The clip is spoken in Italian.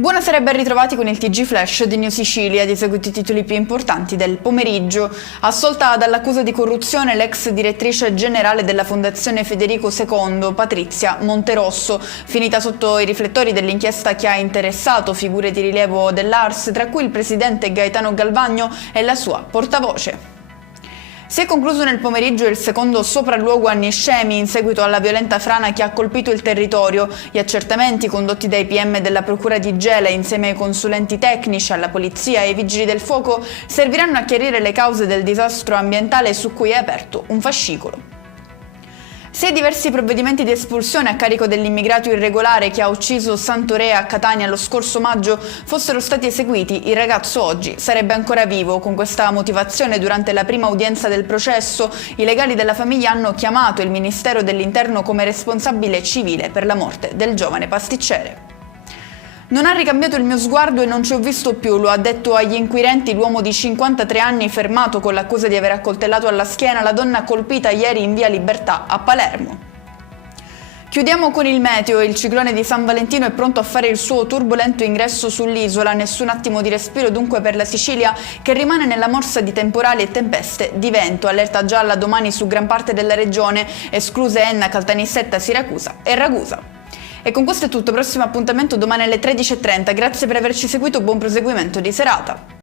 Buonasera e ben ritrovati con il TG Flash di New Sicilia, di seguito i titoli più importanti del pomeriggio. Assolta dall'accusa di corruzione l'ex direttrice generale della Fondazione Federico II, Patrizia Monterosso, finita sotto i riflettori dell'inchiesta che ha interessato figure di rilievo dell'Ars, tra cui il presidente Gaetano Galvagno e la sua portavoce. Si è concluso nel pomeriggio il secondo sopralluogo a Niscemi in seguito alla violenta frana che ha colpito il territorio. Gli accertamenti condotti dai PM della Procura di Gela insieme ai consulenti tecnici, alla polizia e ai vigili del fuoco serviranno a chiarire le cause del disastro ambientale su cui è aperto un fascicolo. Se diversi provvedimenti di espulsione a carico dell'immigrato irregolare che ha ucciso Santorea a Catania lo scorso maggio fossero stati eseguiti, il ragazzo oggi sarebbe ancora vivo. Con questa motivazione, durante la prima udienza del processo, i legali della famiglia hanno chiamato il Ministero dell'Interno come responsabile civile per la morte del giovane pasticcere. Non ha ricambiato il mio sguardo e non ci ho visto più, lo ha detto agli inquirenti l'uomo di 53 anni fermato con l'accusa di aver accoltellato alla schiena la donna colpita ieri in via Libertà a Palermo. Chiudiamo con il meteo. Il ciclone di San Valentino è pronto a fare il suo turbolento ingresso sull'isola. Nessun attimo di respiro dunque per la Sicilia, che rimane nella morsa di temporali e tempeste di vento. Allerta gialla domani su gran parte della regione, escluse Enna, Caltanissetta, Siracusa e Ragusa. E con questo è tutto, prossimo appuntamento domani alle 13:30. Grazie per averci seguito, buon proseguimento di serata.